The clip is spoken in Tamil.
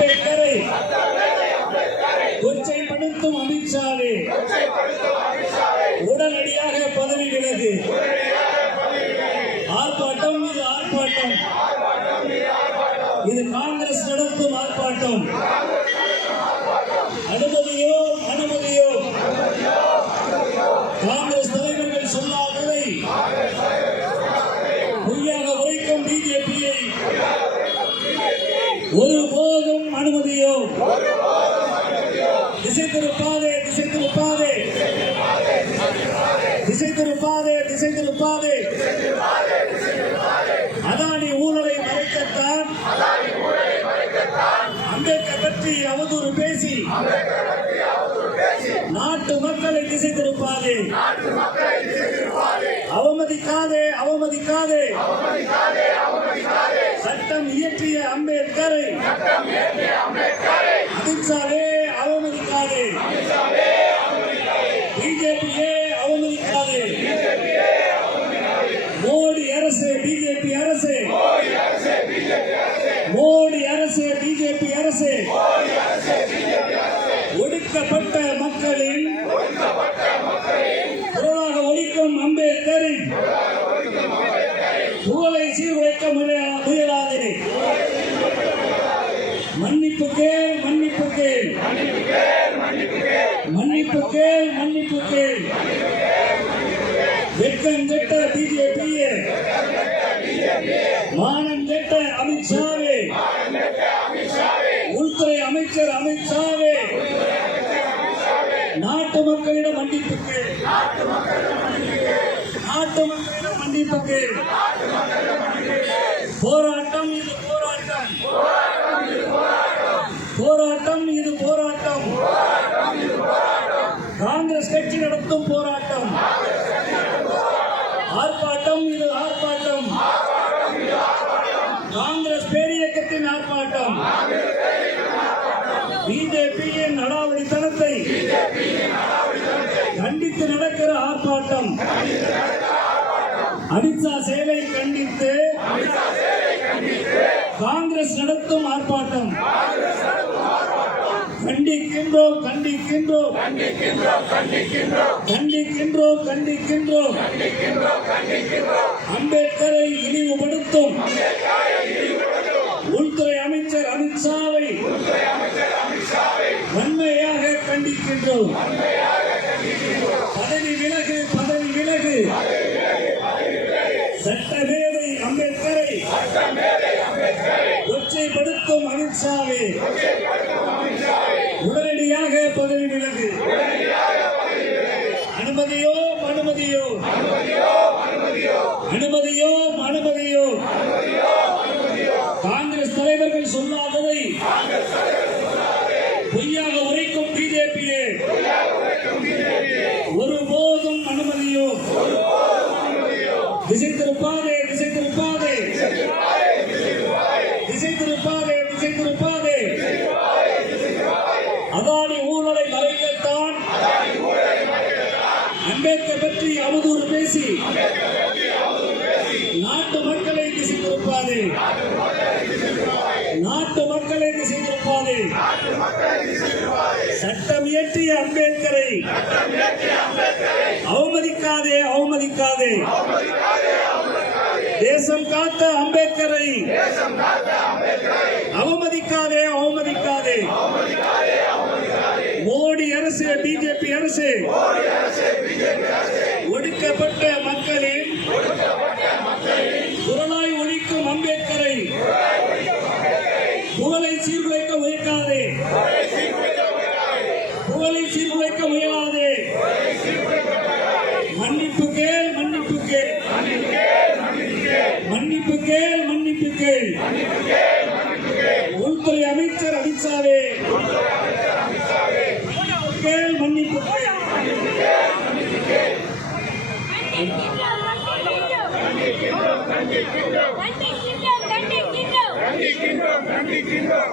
அம்பேத்கரை. கொச்சைப்படுத்தும் அமித்ஷாவே. உடனடியாக பதவி விலகு. ஆர்ப்பாட்டம் இது ஆர்ப்பாட்டம். இது காங்கிரஸ் நடத்தும் ஆர்ப்பாட்டம் அனுமதியோ அனுமதியோ காங்கிரஸ் தலைவர்கள் சொல்லாததை பொய்யாக உரைக்கும் பிஜேபியை ஒருபோதும் அனுமதியோ? திசை திருப்பாதே திசை திருப்பாதே திசை திருப்பாதே திசை திருப்பாதே அதானி ஊழலை மறைக்கத்தான். அம்பேத்கர் பற்றி அவதூறு பேசி. நாட்டு மக்களை திசை திருப்பாதே அவமதிக்காதே அவமதிக்காதே. சட்டம் இயற்றிய அம்பேத்கரை. அமித்ஷாவே அவமதிக்காதே பிஜேபியே அவமதிக்காதே மோடி அரசு பிஜேபி அரசு மோடி அரசு பிஜேபி அரசு ஒடுக்கப்பட்ட மக்களின் குரலாக ஒழிக்கும் அம்பேத்கரின் புகழை சீர்குலைக்க முயலா- முயலாதே மன்னிப்பு கேள் மன்னிப்பு கேள் மன்னிப்பு கேள் மன்னிப்பு கேள் வெட்கம் கெட்ட பிஜேபியே. மானம் கெட்ட அமித்ஷாவே. உள்துறை அமைச்சர் அமித்ஷாவே. நாட்டு மக்களிடம் மன்னிப்பு கேள் நாட்டு மக்களிடம் மன்னிப்பு கேள் போராட்டம் இது போராட்டம். போராட்டம் இது போராட்டம். காங்கிரஸ் கட்சி நடத்தும் போராட்டம். ஆர்ப்பாட்டம் இது ஆர்ப்பாட்டம். காங்கிரஸ் பேரியக்கத்தின் ஆர்ப்பாட்டம். பிஜேபியின் நடாவடித்தனத்தை கண்டித்து நடக்கிற ஆர்ப்பாட்டம். அமித்ஷா சேவை கண்டித்து காங்கிரஸ் நடத்தும் ஆர்ப்பாட்டம் கண்டிக்கின்றோம் கண்டிக்கின்றோம். கண்டிக்கின்றோம் கண்டிக்கின்றோம். அம்பேத்கரை இழிவுபடுத்தும். உள்துறை அமைச்சர் அமித்ஷாவை வன்மையாக கண்டிக்கின்றோம். பதவி விலகு பதவி விலகு. சட்டமேதை அம்பேத்கரை கொச்சைப்படுத்தும் அமித்ஷாவே உடனே பதவி விலகு. அனுமதியோ அனுமதியோ அனுமதியோ அனுமதியோ காங்கிரஸ் தலைவர்கள் சொல்லாததை பொய்யாக உரைக்கும் பிஜேபியே ஒருபோதும் அனுமதியோ. திசை திருப்பாதே திசை திருப்பாதே திசை திருப்பாதே திசை திருப்பாதே அதானி ஊழலை மறைக்கத்தான் அம்பேத்கர் பற்றி அவதூறு பேசி நாட்டு மக்களை திசை திருப்பாதே நாட்டு மக்களை திசை சட்டம் இயற்றிய அம்பேத்கரை அவமதிக்காதே அவமதிக்காதே. தேசம் காத்த அம்பேத்கரை அவமதிக்காதே அவமதிக்காதே. மோடி அரசு பிஜேபி அரசு ஒடுக்கப்பட்ட மக்களின் குரலாய் ஒழிக்கும் அம்பேத்கரை புகழை சீர்குலைக்க முயற்காதே புகழை சீர்குலைக்க முயலாதே மன்னிப்பு கேள் மன்னிப்பு கேள் மன்னிப்பு கேள் மன்னிப்பு கேள் உள்துறை அமைச்சர் அமித்ஷாவே கேள் மன்னிப்பு கேள் கண்டிக்கின்றோம். கண்டிக்கின்றோம்